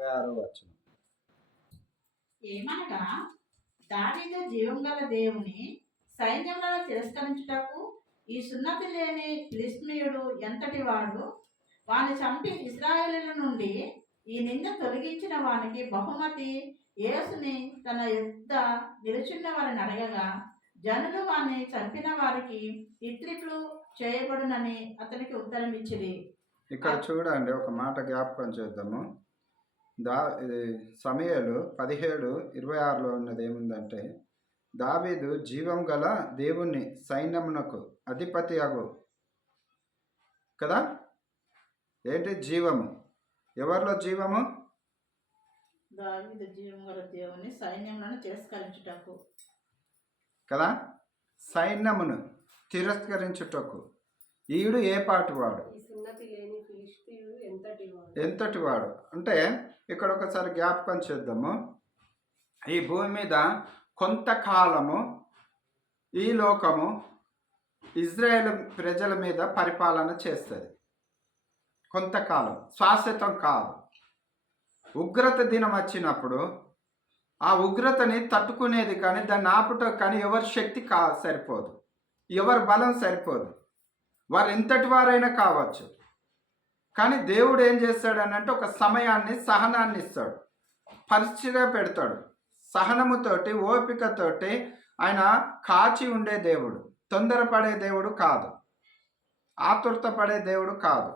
26వ వచనం. ఏమనగా దావీదు జీవం గల దేవుని సైన్యములను తిరస్కరించుటకు ఈ సున్నతి లేని ఫిలిష్తీయుడు ఎంతటి వాడు, వాని చంపి ఇశ్రాయేలీయుల నుండి ఈ నింద తొలగించిన వానికి బహుమతి యేసుని తన యుద్ధ నిలుచున్న వారిని అడగగా, జనులు వారిని చంపిన వారికి ఇట్లిట్లు చేయబడునని అతనికి ఉత్తరం ఇచ్చిరి. ఇక్కడ చూడండి, ఒక మాట జ్ఞాపకం చేద్దాము. సమూయేలు 17:26లో ఉన్నది ఏముందంటే, దావీదు జీవం గల దేవుని సైన్యమునకు అధిపతి అగు కదా. ఏంటి జీవము? ఎవరిలో జీవము? దావీదు జీవం గల దేవుని సైన్యములను తిరస్కరించుటకు కదా, సైన్యమును తిరస్కరించుటకు. ఈడు ఏ పాటి వాడు? ఎంతటి వాడు అంటే, ఇక్కడ ఒకసారి జ్ఞాపకం చేద్దాము. ఈ భూమి మీద కొంతకాలము ఈ లోకము ఇజ్రాయేల్ ప్రజల మీద పరిపాలన చేస్తుంది. కొంతకాలం, శాశ్వతం కాదు. ఉగ్రత దినం వచ్చినప్పుడు ఆ ఉగ్రతని తట్టుకునేది కానీ దాన్ని ఆపుట కానీ ఎవరి శక్తి సరిపోదు, ఎవరి బలం సరిపోదు. వారు ఎంతటి వారైనా కావచ్చు. కానీ దేవుడు ఏం చేస్తాడనంటే, ఒక సమయాన్ని, సహనాన్ని ఇస్తాడు, పరిస్థితిగా పెడతాడు. సహనముతోటి, ఓపికతోటి ఆయన కాచి ఉండే దేవుడు. తొందరపడే దేవుడు కాదు, ఆతురత పడే దేవుడు కాదు.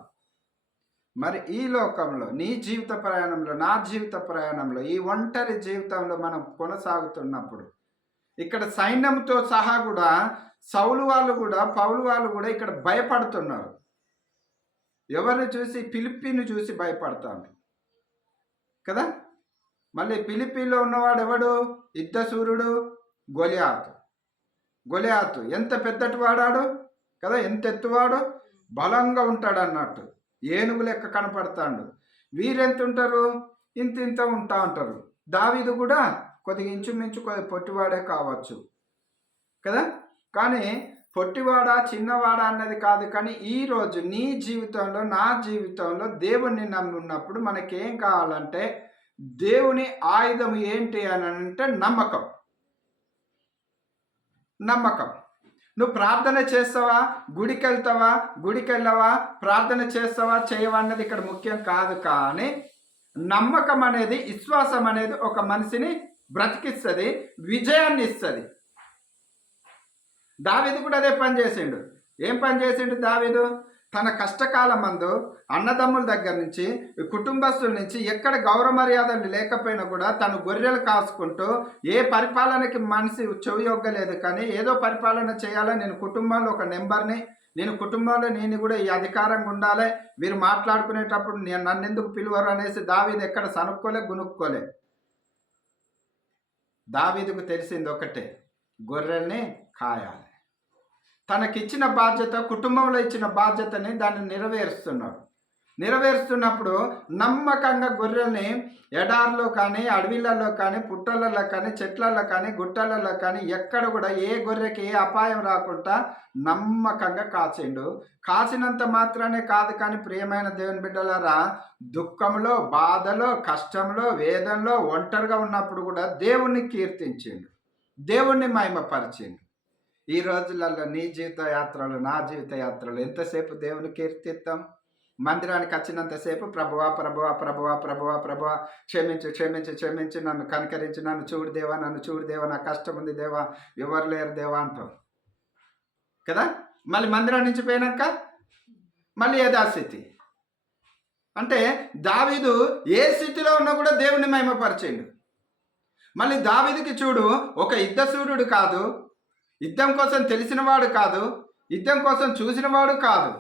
మరి ఈ లోకంలో, నీ జీవిత ప్రయాణంలో, నా జీవిత ప్రయాణంలో, ఈ ఒంటరి జీవితంలో మనం కొనసాగుతున్నప్పుడు, ఇక్కడ సైన్యంతో సహా కూడా సౌలు వాళ్ళు కూడా, పౌలు వాళ్ళు కూడా ఇక్కడ భయపడుతున్నారు. ఎవరిని చూసి? ఫిలిప్పీని చూసి భయపడతాను కదా. మళ్ళీ ఫిలిప్పీలో ఉన్నవాడు ఎవడు? యుద్ధశూరుడు గొలియాతు. ఎంత పెద్దటి వాడాడు కదా, ఎంత ఎత్తువాడు, బలంగా ఉంటాడు అన్నట్టు. ఏనుగు లెక్క కనపడతాడు. వీరెంత ఉంటారు? ఇంత ఉంటా ఉంటారు. దావీదు కూడా కొద్దిగా ఇంచుమించు కొద్దిగా పొట్టివాడే కావచ్చు కదా. కానీ పొట్టివాడా చిన్నవాడా అన్నది కాదు. కానీ ఈరోజు నీ జీవితంలో, నా జీవితంలో దేవుణ్ణి నమ్మి ఉన్నప్పుడు మనకేం కావాలంటే, దేవుని ఆయుధం ఏంటి అని అంటే నమ్మకం. నువ్వు ప్రార్థన చేస్తావా, గుడికి వెళ్ళవా, ప్రార్థన చేస్తావా, చేయవా అన్నది ఇక్కడ ముఖ్యం కాదు. కానీ నమ్మకం అనేది, విశ్వాసం అనేది ఒక మనిషిని బ్రతికిస్తుంది, విజయాన్ని ఇస్తుంది. దావీదు కూడా అదే పని చేసిండు. ఏం పని చేసిండు దావీదు? తన కష్టకాలం మందు అన్నదమ్ముల దగ్గర నుంచి, కుటుంబస్తుల నుంచి ఎక్కడ గౌరవ మర్యాదలు లేకపోయినా కూడా తను గొర్రెలు కాసుకుంటూ, ఏ పరిపాలనకి మనిషి చెవియొగ్గలేదు. కానీ ఏదో పరిపాలన చేయాలని, నేను కుటుంబంలో ఒక నెంబర్ని, నేను కూడా ఈ అధికారంగా ఉండాలి, వీరు మాట్లాడుకునేటప్పుడు నన్ను ఎందుకు పిలువరు అనేసి దావీదు ఎక్కడ గునుక్కోలే. దావీదుకు తెలిసింది ఒకటే, గొర్రెల్ని కాయాలి. తనకిచ్చిన బాధ్యత, కుటుంబంలో ఇచ్చిన బాధ్యతని దాన్ని నెరవేరుస్తున్నప్పుడు నమ్మకంగా గొర్రెల్ని ఎడారిలో కానీ, అడవిలలో కానీ, పుట్టలలో కానీ, చెట్లలో కానీ, గుట్టలలో కానీ ఎక్కడ కూడా ఏ గొర్రెకి ఏ అపాయం రాకుండా నమ్మకంగా కాచినంత మాత్రానే కాదు. కానీ ప్రియమైన దేవుని బిడ్డలారా, దుఃఖంలో, బాధలో, కష్టంలో, వేదనలో, ఒంటరిగా ఉన్నప్పుడు కూడా దేవుణ్ణి కీర్తించిండు, దేవుణ్ణి మహిమపరిచిండు. ఈ రోజులలో నీ జీవిత యాత్రలు, నా జీవిత యాత్రలు ఎంతసేపు దేవుని కీర్తిస్తాం? మందిరానికి వచ్చినంతసేపు ప్రభువా ప్రభువా ప్రభువా ప్రభువా ప్రభువా క్షమించి నన్ను కనికరించి, నన్ను చూడు దేవా, నా కష్టం ఉంది దేవా, ఎవరు లేరు దేవా అంటాం కదా. మళ్ళీ మందిరం నుంచి పోయినాక మళ్ళీ యథాస్థితి. అంటే దావీదు ఏ స్థితిలో ఉన్నా కూడా దేవుని మహిమపరిచిండు. మళ్ళీ దావీదుకి చూడు, ఒక యుద్ధశూరుడు కాదు, యుద్ధం కోసం తెలిసినవాడు కాదు, యుద్ధం కోసం చూసినవాడు కాదు.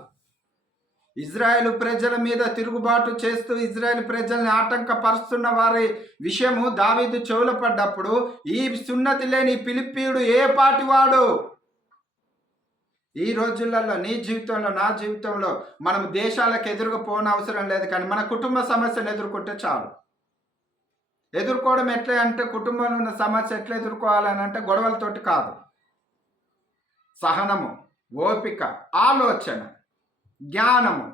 ఇజ్రాయేల్ ప్రజల మీద తిరుగుబాటు చేస్తూ ఇజ్రాయేల్ ప్రజల్ని ఆటంకపరుస్తున్న వారి విషయము దావీదు చెవుల పడ్డప్పుడు, ఈ సున్నతి లేని ఫిలిప్పీయుడు ఏ పాటివాడు? ఈ రోజులలో నీ జీవితంలో, నా జీవితంలో మనం దేశాలకు ఎదురుకుపోనవసరం లేదు. కానీ మన కుటుంబ సమస్యను ఎదుర్కొంటే చాలు. ఎదుర్కోవడం ఎట్లా అంటే, కుటుంబంలో ఉన్న సమస్య ఎట్లా ఎదుర్కోవాలని అంటే గొడవలతోటి కాదు. సహనము, ఓపిక, ఆలోచన, జ్ఞానము,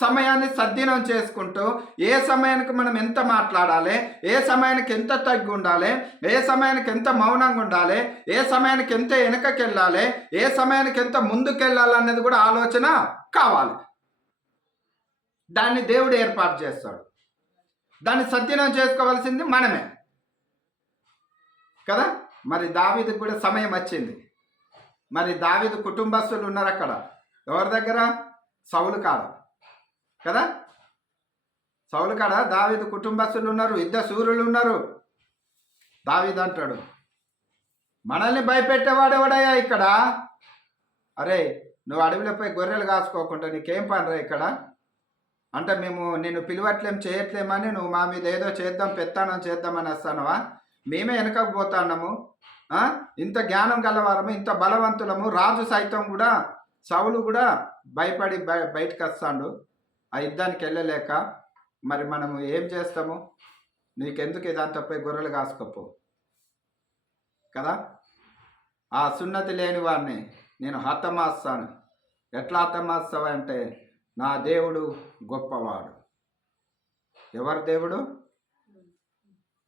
సమయాన్ని సద్వినియోగం చేసుకుంటూ ఏ సమయానికి మనం ఎంత మాట్లాడాలి, ఏ సమయానికి ఎంత తగ్గి ఉండాలి, ఏ సమయానికి ఎంత మౌనంగా ఉండాలి, ఏ సమయానికి ఎంత వెనకకి వెళ్ళాలి, ఏ సమయానికి ఎంత ముందుకు వెళ్ళాలి అనేది కూడా ఆలోచన కావాలి. దాన్ని దేవుడు ఏర్పాటు చేస్తాడు. దాన్ని సద్వినియోగం చేసుకోవాల్సింది మనమే కదా. మరి దావీదుకు కూడా సమయం వచ్చింది. మరి దావీదు కుటుంబస్తులు ఉన్నారు అక్కడ. ఎవరి దగ్గర? సౌలు కాడ కదా. సౌలు కాడ దావీదు కుటుంబస్తులు ఉన్నారు, యుద్ధ శూరులు ఉన్నారు. దావీదు అంటాడు, మనల్ని భయపెట్టేవాడు ఎవడయ్యా ఇక్కడ? అరే, నువ్వు అడవిలోపై గొర్రెలు కాసుకోకుండా నీకేం పనిరా ఇక్కడ? అంటే మేము నిన్ను పిలవట్లేం చేయట్లేమని నువ్వు మా మీద ఏదో చేద్దాం పెత్తానం చేద్దామని వస్తానవా? మేమే వెనకపోతాన్నాము. ఇంత జ్ఞానం గలవారము, ఇంత బలవంతులము. రాజు సైతం కూడా, సౌలు కూడా భయపడి బయటకు వస్తాడు ఆ యుద్ధానికి వెళ్ళలేక. మరి మనము ఏం చేస్తాము? నీకెందుకు ఇదంతా పోయి గొర్రెలు కాసుకోపో కదా. ఆ సున్నతి లేని వాడిని నేను హతమాస్తాను. ఎట్లా హతమాస్తావు అంటే, నా దేవుడు గొప్పవాడు. ఎవరు దేవుడు?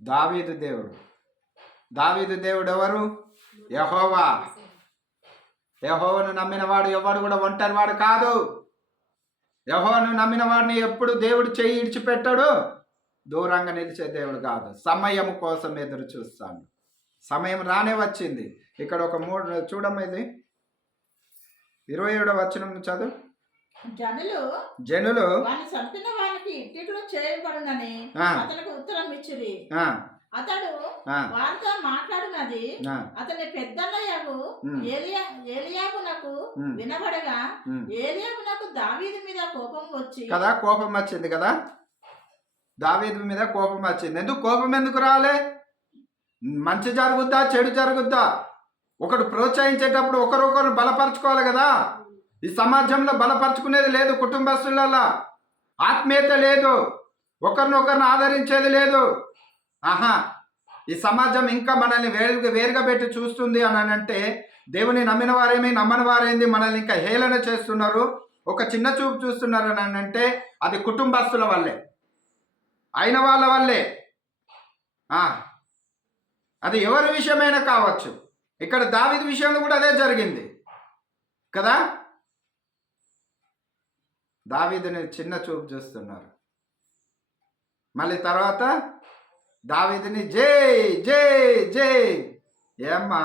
దావీదు దేవుడు. దావీదు దేవుడు ఎవరు? యెహోవా. యెహోవాను నమ్మిన వాడు ఎవడు కూడా ఒంటరి వాడు కాదు. యెహోవాను నమ్మిన వాడిని ఎప్పుడు దేవుడు చెయ్యి ఇడిచిపెట్టాడు. దూరంగా నిలిచే దేవుడు కాదు. సమయం కోసం ఎదురు చూస్తాను. సమయం రానే వచ్చింది. ఇక్కడ ఒక 3 చూడమ్మ, ఇది 27వ వచనం చదువు. జనులు వాని చంపిన వానికి ఇట్టిట్లో చేయబడునని అతనికి ఉత్తరం ఇచ్చిరి. అతడు వారితో మాట్లాడినది అతని పెద్దన్నయ్యకు ఏలియాబునకు వినబడగా ఏలియాబునకు దావీదు మీద కోపం వచ్చి కదా. కోపం వచ్చింది కదా, దావీదు మీద కోపం వచ్చింది. ఎందుకు కోపం ఎందుకు రాలే? మంచి జరుగుద్దా చెడు జరుగుద్దా? ఒకడు ప్రోత్సహించేటప్పుడు ఒకరొకరు బలపరచుకోవాలి కదా. ఈ సమాజంలో బలపరుచుకునేది లేదు, కుటుంబస్తులలో ఆత్మీయత లేదు, ఒకరినొకరిని ఆదరించేది లేదు. ఈ సమాజం ఇంకా మనల్ని వేరుగా పెట్టి చూస్తుంది అని అంటే, దేవుని నమ్మిన వారేమి నమ్మని వారేంది మనల్ని ఇంకా హేళన చేస్తున్నారు, ఒక చిన్న చూపు చూస్తున్నారు అని అంటే అది కుటుంబస్తుల వల్లే, అయిన వాళ్ళ వల్లే. అది ఎవరి విషయమైనా కావచ్చు. ఇక్కడ దావీదు విషయంలో కూడా అదే జరిగింది కదా. దావీదుని చిన్న చూపు చూస్తున్నారు. మళ్ళీ తర్వాత దావీదుని జై జై జై. ఏమ్మా,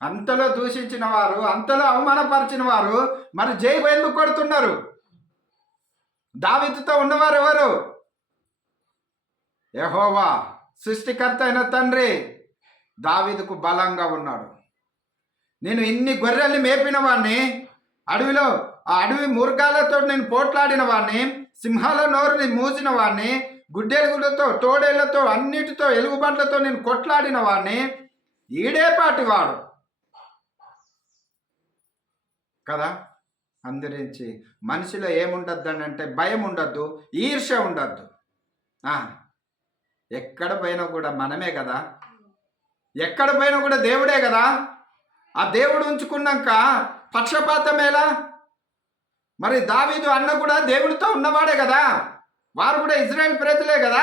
అంతలో దూషించిన వారు, అంతలో అవమానపరిచిన వారు మరి జై ఎందుకు కొడుతున్నారు? దావీదుతో ఉన్నవారు ఎవరు? యెహోవా, సృష్టికర్త అయిన తండ్రి దావీదుకు బలంగా ఉన్నాడు. నేను ఇన్ని గొర్రెల్ని మేపిన వాడిని, అడవిలో ఆ అడవి మురుగాలతో నేను పోట్లాడిన వాడిని, సింహాల నోరుని మూసిన వాడిని, గుడ్డెలుగులతో తోడేళ్లతో అన్నిటితో ఎలుగుబంట్లతో నేను కొట్లాడిన వాడిని, ఈడేపాటి వాడు కదా. అందరించి మనిషిలో ఏముండద్దు అని అంటే భయం ఉండద్దు, ఈర్ష్య ఉండద్దు. ఎక్కడ పోయినా కూడా మనమే కదా, ఎక్కడ పోయినా కూడా దేవుడే కదా. ఆ దేవుడు ఉంచుకున్నాక పక్షపాతం ఎలా? మరి దావీదు అన్న కూడా దేవుడితో ఉన్నవాడే కదా, వారు కూడా ఇజ్రాయెల్ ప్రజలే కదా.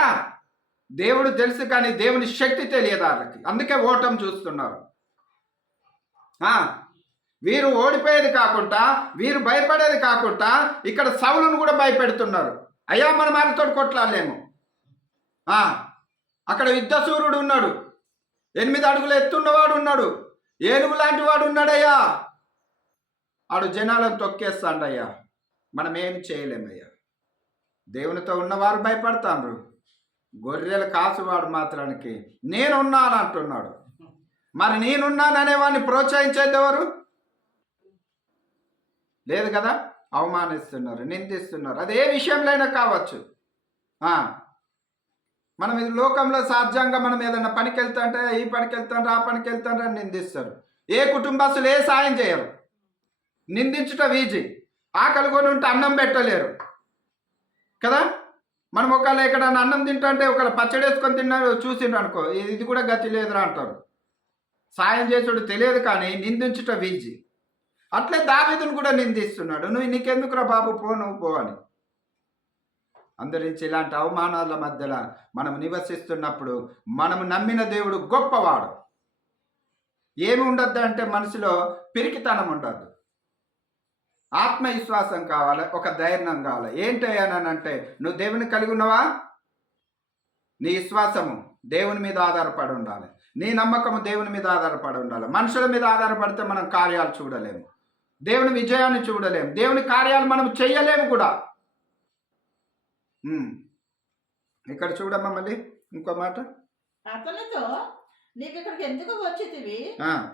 దేవుడు తెలుసు కానీ దేవుని శక్తి తెలియదు వాళ్ళకి, అందుకే ఓటం చూస్తున్నారు. వీరు ఓడిపోయేది కాకుండా, వీరు భయపడేది కాకుండా ఇక్కడ సౌలును కూడా భయపెడుతున్నారు. అయ్యా మనం వాళ్ళతో కొట్లాడలేము. అక్కడ యుద్ధసూరుడు ఉన్నాడు, 8 అడుగులు ఎత్తున్నవాడు ఉన్నాడు, ఏనుగు లాంటి వాడు ఉన్నాడయ్యా. ఆడు జనాలను తొక్కేస్తాడయ్యా. మనం ఏమి చేయలేమయ్యా. దేవునితో ఉన్నవారు భయపడతాండ్రు, గొర్రెలు కాసువాడు మాత్రానికి నేనున్నాను అంటున్నాడు. మరి నేనున్నాననే వాడిని ప్రోత్సహించేది ఎవరు? లేదు కదా. అవమానిస్తున్నారు, నిందిస్తున్నారు. అది ఏ విషయంలో కావచ్చు. మనం ఇది లోకంలో సాధ్యంగా మనం ఏదైనా పనికి వెళ్తాంటే ఈ పనికి వెళ్తాండ్రు, ఆ పనికి వెళ్తాండ్రు అని నిందిస్తారు. ఏ కుటుంబస్తులు ఏ సాయం చేయరు. నిందించుట వీజీ. ఆకలి కొని ఉంటే అన్నం పెట్టలేరు కదా. మనం ఒకవేళ ఇక్కడ అన్నం తింటుంటే ఒకవేళ పచ్చడి వేసుకొని తిన్నారు చూసిండ్రు అనుకో, ఇది కూడా గతి లేదురా అంటారు. సాయం చేసుడు తెలియదు కానీ నిందించుట వీజీ. అట్లే దావీదును కూడా నిందిస్తున్నాడు. నీకెందుకురా బాబు, పో నువ్వు పో అని. అందరించి ఇలాంటి అవమానాల మధ్యలో మనం నివసిస్తున్నప్పుడు మనము నమ్మిన దేవుడు గొప్పవాడు. ఏమి ఉండద్దు అంటే మనసులో పిరికితనం ఉండద్దు, ఆత్మవిశ్వాసం కావాలి, ఒక ధైర్యం కావాలి. ఏంటయ్యానంటే నువ్వు దేవుని కలిగి ఉన్నావా, నీ విశ్వాసము దేవుని మీద ఆధారపడి ఉండాలి, నీ నమ్మకము దేవుని మీద ఆధారపడి ఉండాలి. మనుషుల మీద ఆధారపడితే మనం కార్యాలు చూడలేము, దేవుని విజయాన్ని చూడలేము, దేవుని కార్యాలు మనం చెయ్యలేము కూడా. ఇక్కడ చూడమ్మా మళ్ళీ ఇంకో మాట. అతనితో నీకు ఇక్కడికి ఎందుకు వచ్చితివి,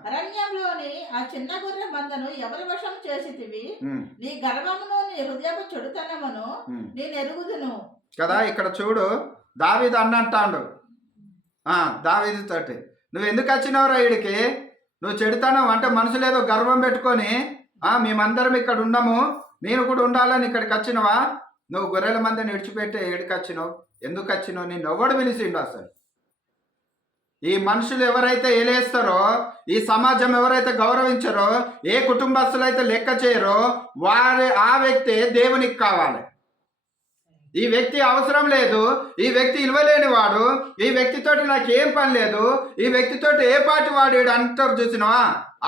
అరణ్యంలోని ఆ చిన్న గొర్రె మందను ఎవరి వశం చేసితివి, నీ గర్వమును నీ హృదయపు చెడుతనమును నేను ఎరుగుదును కదా. ఇక్కడ చూడు, దావీదు అన్నంటాడు దావీదు తోటి, నువ్వు ఎందుకు వచ్చినావు రాయుడికి, నువ్వు చెడుతనం అంటే మనుషులు ఏదో గర్వం పెట్టుకొని మేమందరం ఇక్కడ ఉన్నాము, నేను కూడా ఉండాలని ఇక్కడికి వచ్చినవా, నువ్వు గొర్రెల మందిని విడిచిపెట్టి ఏడికి వచ్చినావు, ఎందుకు వచ్చినావు, నేను ఎవడు పిలిచిండు అసలు. ఈ మనుషులు ఎవరైతే ఏలేస్తారో, ఈ సమాజం ఎవరైతే గౌరవించారో, ఏ కుటుంబస్తులు అయితే లెక్క చేయరో ఆ వ్యక్తి దేవునికి కావాలి. ఈ వ్యక్తి అవసరం లేదు, ఈ వ్యక్తి ఇవ్వలేని వాడు, ఈ వ్యక్తితోటి నాకు ఏం పని లేదు, ఈ వ్యక్తితోటి ఏ పాటి వాడు అంటారు చూసినావా,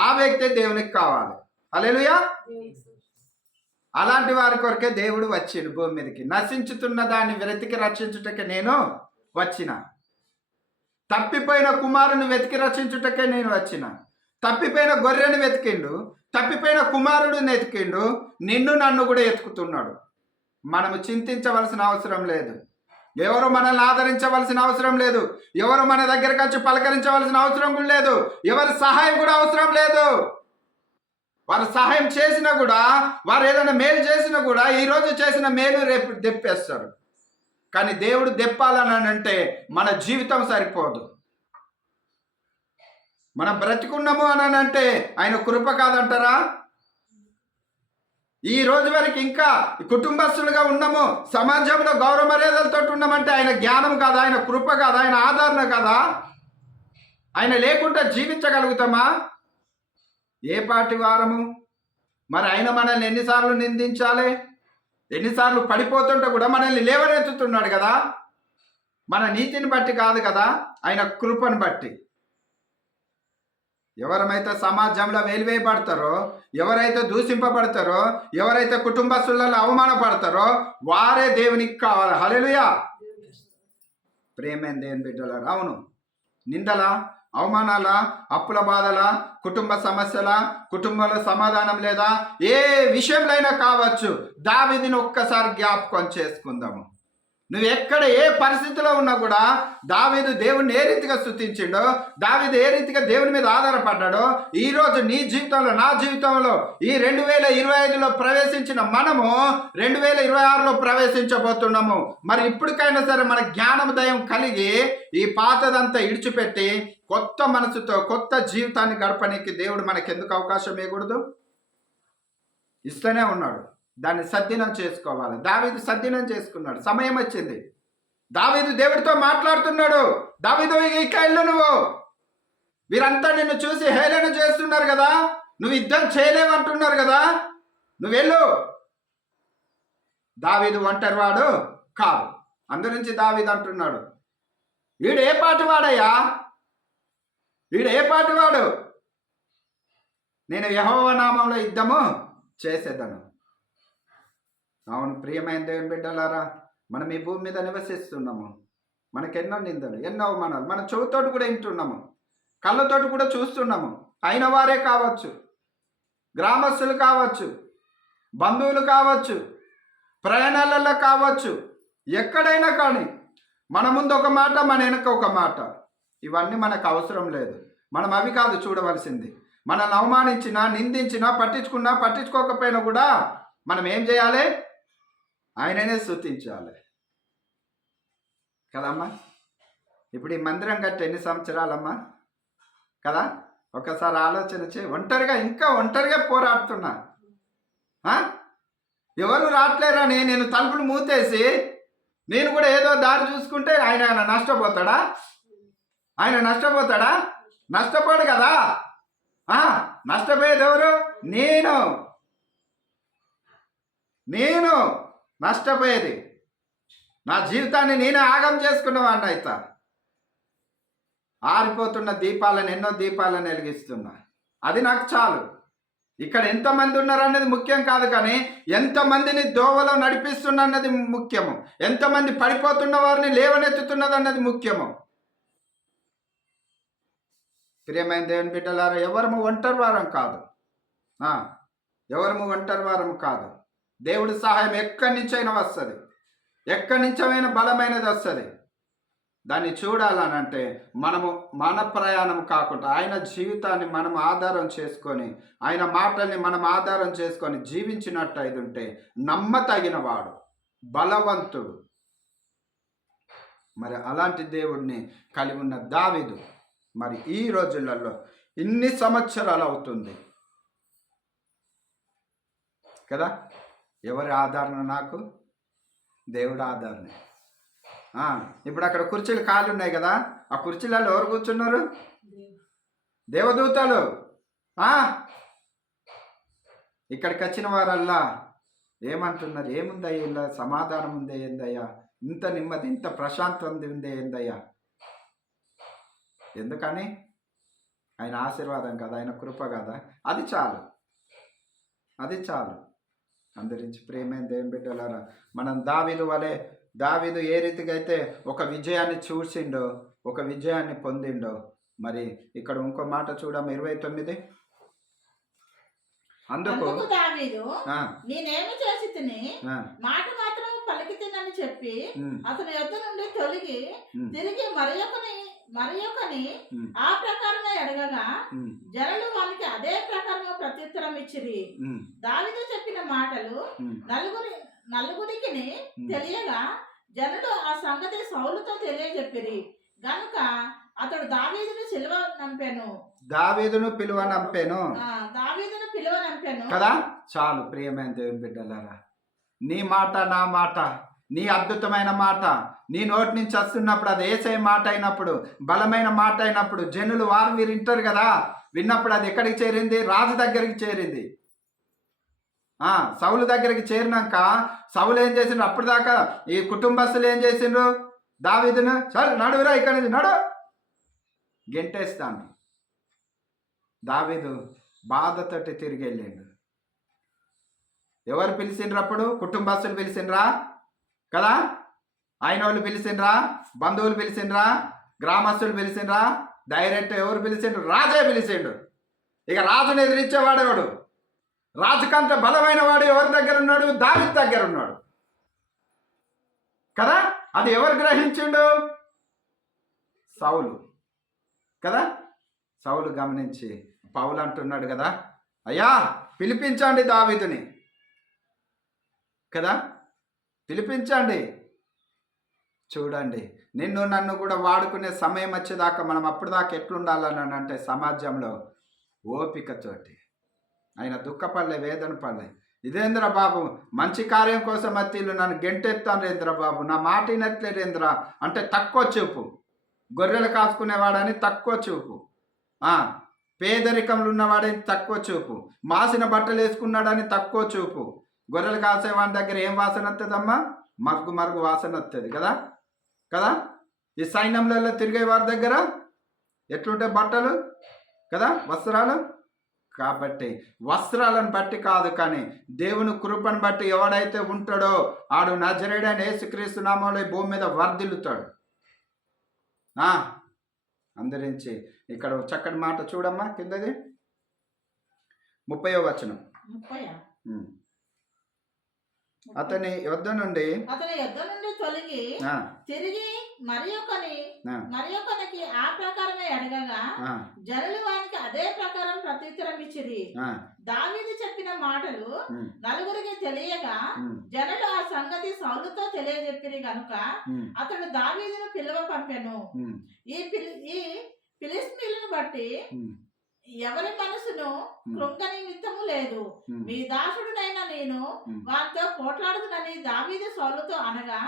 ఆ వ్యక్తి దేవునికి కావాలి. హల్లెలూయా. అలాంటి వారి కొరకే దేవుడు వచ్చిండు భూమి మీదకి. నశించుతున్న దాన్ని వెతికి రక్షించుటకే నేను వచ్చిన. తప్పిపోయిన కుమారుని వెతికి రక్షించుటకే నేను వచ్చిన. తప్పిపోయిన గొర్రెని వెతికిండు, తప్పిపోయిన కుమారుడిని వెతికిండు, నిన్ను నన్ను కూడా ఎతుకుతున్నాడు. మనము చింతించవలసిన అవసరం లేదు, ఎవరు మనల్ని ఆదరించవలసిన అవసరం లేదు, ఎవరు మన దగ్గరకు వచ్చి పలకరించవలసిన అవసరం కూడా లేదు, ఎవరి సహాయం కూడా అవసరం లేదు. వారు సహాయం చేసినా కూడా, వారు ఏదైనా మేలు చేసినా కూడా ఈరోజు చేసిన మేలు రేపు దెప్పేస్తారు. కానీ దేవుడు దెప్పాలని అంటే మన జీవితం సరిపోదు. మనం బ్రతికున్నాము అని అంటే ఆయన కృప కాదంటారా? ఈ రోజు వరకు ఇంకా కుటుంబస్తులుగా ఉన్నాము, సమాజంలో గౌరవ మర్యాదలతో ఉన్నామంటే ఆయన జ్ఞానం కాదా, ఆయన కృప కాదా, ఆయన ఆదరణ కాదా? ఆయన లేకుండా జీవించగలుగుతామా? ఏ పాటి వారము మరి ఆయన మనల్ని ఎన్నిసార్లు నిందించాలి, ఎన్నిసార్లు పడిపోతుంటే కూడా మనల్ని లేవనెత్తుతున్నాడు కదా. మన నీతిని బట్టి కాదు కదా, ఆయన కృపను బట్టి. ఎవరైతే సమాజంలో వేలివేయబడతారో, ఎవరైతే దూషింపబడతారో, ఎవరైతే కుటుంబస్తులలో అవమానపడతారో వారే దేవునికి కావాలి. హల్లెలూయా. ప్రేమైన దేవుని బిడ్డలారా, అవును, నిందల, అవమానాల, అప్పుల బాధల, కుటుంబ సమస్యల, కుటుంబంలో సమాధానం లేదా, ఏ విషయంలో అయినా కావచ్చు, దావీదుని ఒక్కసారి జ్ఞాపకం చేసుకుందాము. నువ్వు ఎక్కడ ఏ పరిస్థితిలో ఉన్నా కూడా దావీదు దేవుణ్ణి ఏ రీతిగా స్తుతించిండో, దావీదు ఏ రీతిగా దేవుని మీద ఆధారపడ్డాడో, ఈరోజు నీ జీవితంలో, నా జీవితంలో ఈ 2025లో ప్రవేశించిన మనము 2026లో ప్రవేశించబోతున్నాము. మరి ఇప్పటికైనా సరే మన జ్ఞానోదయం కలిగి ఈ పాతదంతా ఇడిచిపెట్టి కొత్త మనసుతో కొత్త జీవితాన్ని గడపడానికి దేవుడు మనకెందుకు అవకాశం ఇవ్వకూడదు? ఇస్తూనే ఉన్నాడు. దాన్ని సద్దినం చేసుకోవాలి. దావీదు సద్దినం చేసుకున్నాడు. సమయం వచ్చింది. దావీదు దేవుడితో మాట్లాడుతున్నాడు. దావీదు ఇక వెళ్ళు, నువ్వు వీరంతా నిన్ను చూసి హేళన చేస్తున్నారు కదా, నువ్వు యుద్ధం చేయలేమంటున్నారు కదా, నువ్వు వెళ్ళు. దావీదు ఒంటరివాడు కాదు. అందునుంచి దావీదు అంటున్నాడు, వీడు ఏ పాటి వాడయ్యా, వీడు ఏ పాటి వాడు, నేను యెహోవా నామంలో యుద్ధము చేసేదను. అవును ప్రియమైన దేవుని బిడ్డలారా, మనం ఈ భూమి మీద నివసిస్తున్నాము. మనకెన్నో నిందలు, ఎన్నో అవమానాలు, మన చెవుతోటి కూడా వింటున్నాము, కళ్ళతోటి కూడా చూస్తున్నాము. అయిన వారే కావచ్చు, గ్రామస్తులు కావచ్చు, బంధువులు కావచ్చు, ప్రయాణాలలో కావచ్చు, ఎక్కడైనా కానీ మన ముందు ఒక మాట, మన వెనక ఒక మాట. ఇవన్నీ మనకు అవసరం లేదు. మనం అవి కాదు చూడవలసింది. మనల్ని అవమానించినా, నిందించినా, పట్టించుకున్నా, పట్టించుకోకపోయినా కూడా మనం ఏం చేయాలి? ఆయననే స్తుతించాలి కదమ్మా. ఇప్పుడు ఈ మందిరం కట్టి ఎన్ని సంవత్సరాలమ్మా కదా? ఒకసారి ఆలోచన చేయి. ఇంకా ఒంటరిగా పోరాడుతున్నా, ఎవరు రావట్లేరని నేను తలుపులు మూతేసి నేను కూడా ఏదో దారి చూసుకుంటే ఆయన నష్టపోతాడా? ఆయన నష్టపోతాడా? నష్టపోడు కదా. నష్టపోయేది ఎవరు? నేను నష్టపోయేది. నా జీవితాన్ని నేనే ఆగం చేసుకున్నవాడిని అయితా. ఆరిపోతున్న దీపాలను, ఎన్నో దీపాలను వెలిగిస్తున్నా, అది నాకు చాలు. ఇక్కడ ఎంతమంది ఉన్నారు అన్నది ముఖ్యం కాదు, కానీ ఎంతమందిని దోవలో నడిపిస్తున్నా అన్నది ముఖ్యము. ఎంతమంది పడిపోతున్న వారిని లేవనెత్తుతున్నది అన్నది ముఖ్యము. ప్రియమైన దేవుని బిడ్డలారా, ఎవరము ఒంటరి వారం కాదు. ఎవరము ఒంటరి వారం కాదు. దేవుడి సహాయం ఎక్కడి నుంచైనా వస్తుంది, ఎక్కడి నుంచైనా బలమైనది వస్తుంది. దాన్ని చూడాలనంటే మనము మన ప్రయాణం కాకుండా ఆయన జీవితాన్ని మనం ఆధారం చేసుకొని, ఆయన మాటల్ని మనం ఆధారం చేసుకొని జీవించినట్టు అయితే ఉంటే నమ్మతగిన వాడు, బలవంతుడు. మరి అలాంటి దేవుడిని కలిగి ఉన్న దావీదు మరి ఈ రోజులలో ఇన్ని సంవత్సరాలు అవుతుంది కదా. ఎవరి ఆదరణ? నాకు దేవుడు ఆదరణ. ఇప్పుడు అక్కడ కుర్చీలు ఖాళీ ఉన్నాయి కదా, ఆ కుర్చీలలో ఎవరు కూర్చున్నారు? దేవదూతలు. ఇక్కడికి వచ్చిన వారల్లా ఏమంటున్నారు? ఏముందయ్యా ఇలా సమాధానం ఉందే ఏందయ్యా, ఇంత నెమ్మది, ఇంత ప్రశాంతం ఉందే ఏందయ్యా? ఎందుకని? ఆయన ఆశీర్వాదం కదా, ఆయన కృప కదా, అది చాలు, అది చాలు. అందరించి ప్రేమైన దేవుని బిడ్డలారా, మనం దావీదు ఏ రీతిగా అయితే ఒక విజయాన్ని చూసిండో, ఒక విజయాన్ని పొందిండో, మరి ఇక్కడ ఇంకో మాట చూడము, 29. అందుకు దావీదు, నేనేమి చేసి తిని మాట మాత్రం పలికి తినని చెప్పి అతని యొద్ద నుండి తొలగి తిరిగి మరియొకని ఆ ప్రకారమే అడగగా జనులు వానికి అదే ప్రకారము ప్రత్యుత్తరం ఇచ్చిరి. దావీదు చెప్పిన మాటలు నలుగురికి తెలియగా జనులు ఆ సంగతి సౌలుతో తెలియజెప్పిరి గనుక అతడు దావీదును పిలువ నంపెను కదా. చాలు ప్రియమైన దేవుని బిడ్డలారా, నీ మాట, నా మాట, నీ అద్భుతమైన మాట నీ నోటి నుంచి వస్తున్నప్పుడు, అది యేసయ్య మాట అయినప్పుడు, బలమైన మాట అయినప్పుడు, జనులు వారు మీరు వింటారు కదా. విన్నప్పుడు అది ఎక్కడికి చేరింది? రాజు దగ్గరికి చేరింది. సౌలు దగ్గరికి చేరినాక సౌలు ఏం చేసిండ్రు? అప్పటిదాకా ఈ కుటుంబస్తులు ఏం చేసిండ్రు? దావీదును చాలు నడువురా, ఇక్కడి నుంచి నడు, గెంటేస్తాను. దావీదు బాధతోటి తిరిగి వెళ్ళిండు. ఎవరు పిలిచిండ్రు అప్పుడు? కుటుంబస్తులు పిలిచిండ్రా కదా, ఆయన వాళ్ళు పిలిచిండ్రా, బంధువులు పిలిచిండ్రా, గ్రామస్తులు పిలిచిండ్రా? డైరెక్ట్ ఎవరు పిలిచిండ్రు? రాజే పిలిచిండు. ఇక రాజుని ఎదిరించేవాడు ఎవడు? రాజుకంటే బలమైన వాడు ఎవరి దగ్గర ఉన్నాడు? దావీదు దగ్గర ఉన్నాడు కదా. అది ఎవరు గ్రహించిండు? సౌలు కదా. సౌలు గమనించి పౌలు అంటున్నాడు కదా, అయ్యా పిలిపించండి దావీదుని కదా, పిలిపించండి. చూడండి, నిన్ను నన్ను కూడా వాడుకునే సమయం వచ్చేదాకా మనం అప్పటిదాకా ఎట్లుండాలని అంటే సమాజంలో ఓపికతోటి. ఆయన దుఃఖపడలే, వేదన పడలే. ఇదేంద్ర బాబు, మంచి కార్యం కోసం అత్తిళ్ళు నన్ను గెంటెత్తాను రేంద్ర బాబు, నా మాట వినట్లేదేంద్ర అంటే తక్కువ చూపు. గొర్రెలు కాసుకునేవాడని తక్కువ చూపు, పేదరికంలో ఉన్నవాడని తక్కువ చూపు, మాసిన బట్టలు వేసుకున్నాడని తక్కువ చూపు. గొర్రెలు కాసేవాడి దగ్గర ఏం వాసన వస్తుందమ్మా? మరుగు మరుగు వాసన వస్తుంది కదా కదా. ఈ సైన్యంలలో తిరిగే వారి దగ్గర ఎట్లుంటాయి బట్టలు కదా, వస్త్రాలు. కాబట్టి వస్త్రాలను బట్టి కాదు, కానీ దేవుని కృపను బట్టి ఎవడైతే ఉంటాడో ఆడు నజరేయుడైన యేసుక్రీస్తు నామములో భూమి మీద వర్ధిల్లుతాడు. అందరించి ఇక్కడ చక్కటి మాట చూడమ్మా, కిందది 30వ వచనం. అతని యొద్ద నుండి తొలగి తిరిగి మరియొకనికి ఆ ప్రకారమే అడగగా జనులు వానికి అదే ప్రకారం ప్రత్యుత్తరం ఇచ్చిరి. దావీదు చెప్పిన మాటలు నలుగురికి తెలియగా జనులు ఆ సంగతి సౌలుతో తెలియజెప్పిరి గనుక అతడు దావీదును పిలువ పంపెను. ఈ ఫిలిష్తీయులను బట్టి ఎవరి మనసును కృంగ నిమిత్తము లేదు. మీ దాసుడునైనా నేను వారితో పోట్లాడుతునని దావీదు సౌలుతో అనగా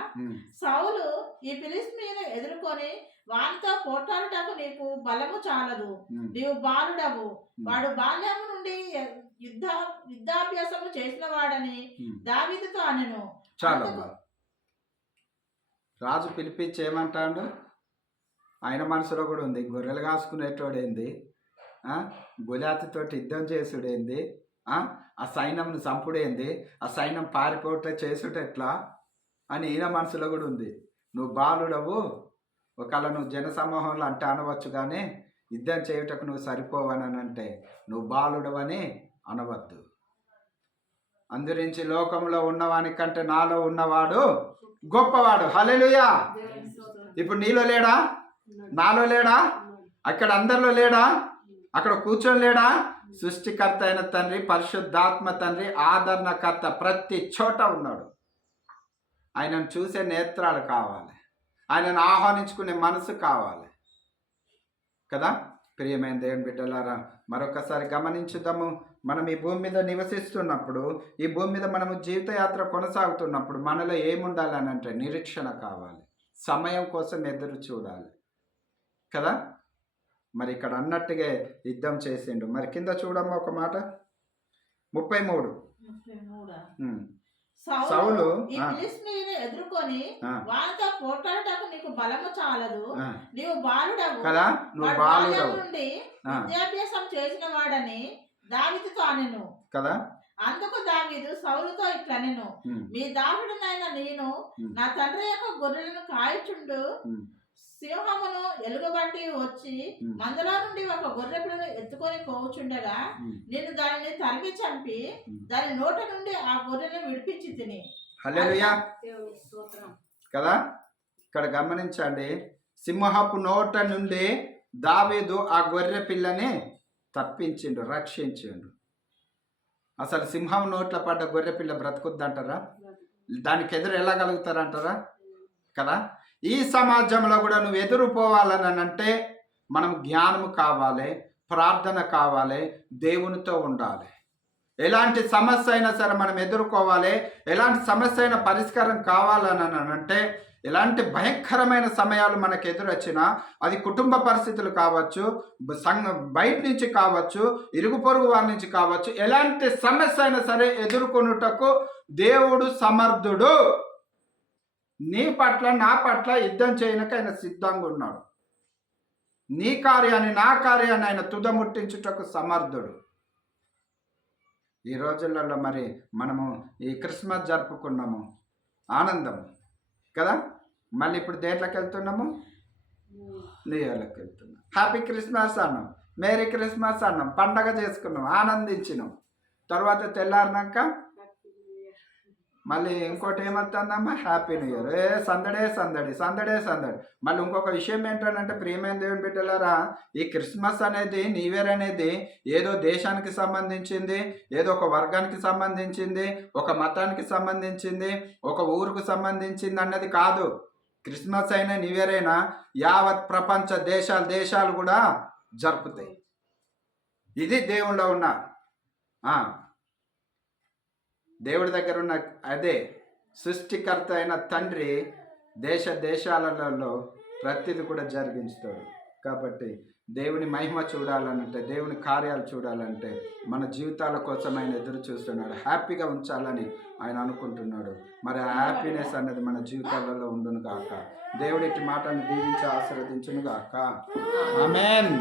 సౌలు ఈ ఫిలిష్తీయులను ఎదుర్కొని వారితో పోట్లాడుటకు నీకు బలము చాలదు, నీవు బాలుడవు, వాడు బాల్యము నుండి యుద్ధాభ్యాసము చేసిన వాడని దావీదుతో అనెను. రాజు పిలిపించి ఏమంటాడు? ఆయన మనసులో కూడా ఉంది, గొర్రెలు కాసుకునేటోడేంది, గొలియాతుతోటి యుద్ధం చేసుడేంది, ఆ సైన్యంను చంపుడేంది, ఆ సైన్యం పారిపోవట చేసుట ఎట్లా అని ఈయన మనసులో కూడా ఉంది. నువ్వు బాలుడవు, ఒకవేళ నువ్వు జనసమూహంలో అంటే అనవచ్చు, కానీ యుద్ధం చేయుటకు నువ్వు సరిపోవని అంటే నువ్వు బాలుడవని అనవద్దు. అందురించి లోకంలో ఉన్నవాని కంటే నాలో ఉన్నవాడు గొప్పవాడు. హల్లెలూయా. ఇప్పుడు నీలో లేడా? నాలో లేడా? అక్కడ అందరిలో లేడా? అక్కడ కూర్చొని లేడా? సృష్టికర్త అయిన తండ్రి, పరిశుద్ధాత్మ తండ్రి, ఆదరణకర్త ప్రతి చోట ఉన్నాడు. ఆయనను చూసే నేత్రాలు కావాలి, ఆయనను ఆహ్వానించుకునే మనసు కావాలి కదా. ప్రియమైన దేవుని బిడ్డలారా, మరొకసారి గమనించుదాము. మనం ఈ భూమి మీద నివసిస్తున్నప్పుడు, ఈ భూమి మీద మనము జీవితయాత్ర కొనసాగుతున్నప్పుడు మనలో ఏముండాలని అంటే నిరీక్షణ కావాలి, సమయం కోసం ఎదురు చూడాలి కదా. మరి ఇక్కడ అన్నట్టుగా యుద్ధం చేసిండు. మరి కింద చూడమ్మా ఒక మాట, 33. సౌలు ఈ ఫిలిష్తీయుని ఎదుర్కొని వాళ్ళతో పోట్లాడటకు నీకు బలము చాలదు, నీవు బాలుడవు కదా, నువ్వు బాలుడవు నుండి విద్యాభ్యాసం చేసిన వాడని దావీదుతో అనెను కదా. అందుకు దావీదు సౌలుతో ఇట్లనెను, మీ దాసుడినైన నేను నా తండ్రి యొక్క గొర్రెలను కాయచుండు సింహమును ఎలుగుబంటి వచ్చి మందలో నుండి ఒక గొర్రె పిల్లను ఎత్తుకొని పోవుచుండగా నేను దానిని తరిమి చంపి దాని నోట నుండి ఆ గొర్రెను విడిపించి తిని. హల్లెలూయా కదా. ఇక్కడ గమనించండి, సింహపు నోట నుండి దావీదు ఆ గొర్రె పిల్లని తప్పించిండు, రక్షించిండు. అసలు సింహం నోట్ల పడ్డ గొర్రె పిల్ల బ్రతుకుద్దంటారా? దానికి ఎదురు వెళ్ళగలుగుతారంటారా కదా. ఈ సమాజంలో కూడా నువ్వు ఎదురుపోవాలని అంటే మనం జ్ఞానము కావాలి, ప్రార్థన కావాలి, దేవునితో ఉండాలి. ఎలాంటి సమస్య అయినా సరే మనం ఎదుర్కోవాలి. ఎలాంటి సమస్య అయినా పరిష్కారం కావాలని అంటే, ఎలాంటి భయంకరమైన సమయాలు మనకు ఎదురొచ్చినా, అది కుటుంబ పరిస్థితులు కావచ్చు, బయట నుంచి కావచ్చు, ఇరుగు పొరుగు వారి నుంచి కావచ్చు, ఎలాంటి సమస్య అయినా సరే ఎదుర్కొనుటకు దేవుడు సమర్థుడు. నీ పట్ల నా పట్ల యుద్ధం చేయనక ఆయన సిద్ధంగా ఉన్నాడు. నీ కార్యాన్ని నా కార్యాన్ని ఆయన తుదముట్టించుటకు సమర్థుడు. ఈ రోజులలో మరి మనము ఈ క్రిస్మస్ జరుపుకున్నాము, ఆనందం కదా. మళ్ళీ ఇప్పుడు దేంట్లోకి వెళ్తున్నాము? న్యూ ఇయర్లోకి వెళ్తున్నాం. హ్యాపీ క్రిస్మస్ అన్నాం, మేరీ క్రిస్మస్ అన్నాం, పండగ చేసుకున్నాం, ఆనందించినాం. తర్వాత తెల్లారినాక మళ్ళీ ఇంకోటి ఏమవుతుందమ్మా, హ్యాపీ న్యూ ఇయర్, సందడే సందడి, సందడే సందడి. మళ్ళీ ఇంకొక విషయం ఏంటంటే, ప్రియమైన దేవుని బిడ్డలారా, ఈ క్రిస్మస్ అనేది, న్యూ ఇయర్ అనేది ఏదో దేశానికి సంబంధించింది, ఏదో ఒక వర్గానికి సంబంధించింది, ఒక మతానికి సంబంధించింది, ఒక ఊరుకు సంబంధించింది అన్నది కాదు. క్రిస్మస్ అయినా న్యూ ఇయర్ అయినా యావత్ ప్రపంచ దేశాలు కూడా జరుపుతాయి. ఇది దేవుళ్ళో ఉన్న దేవుడి దగ్గర ఉన్న అదే సృష్టికర్త అయిన తండ్రి దేశాలలో ప్రతిది కూడా జరిగించుతాడు. కాబట్టి దేవుని మహిమ చూడాలంటే, దేవుని కార్యాలు చూడాలంటే మన జీవితాల కోసం ఆయన ఎదురు చూస్తున్నాడు. హ్యాపీగా ఉంచాలని ఆయన అనుకుంటున్నాడు. మరి ఆ హ్యాపీనెస్ అనేది మన జీవితాలలో ఉండును గాక. దేవుడి మాటను దీవించి ఆశీర్వదించును గాక. ఆమేన్.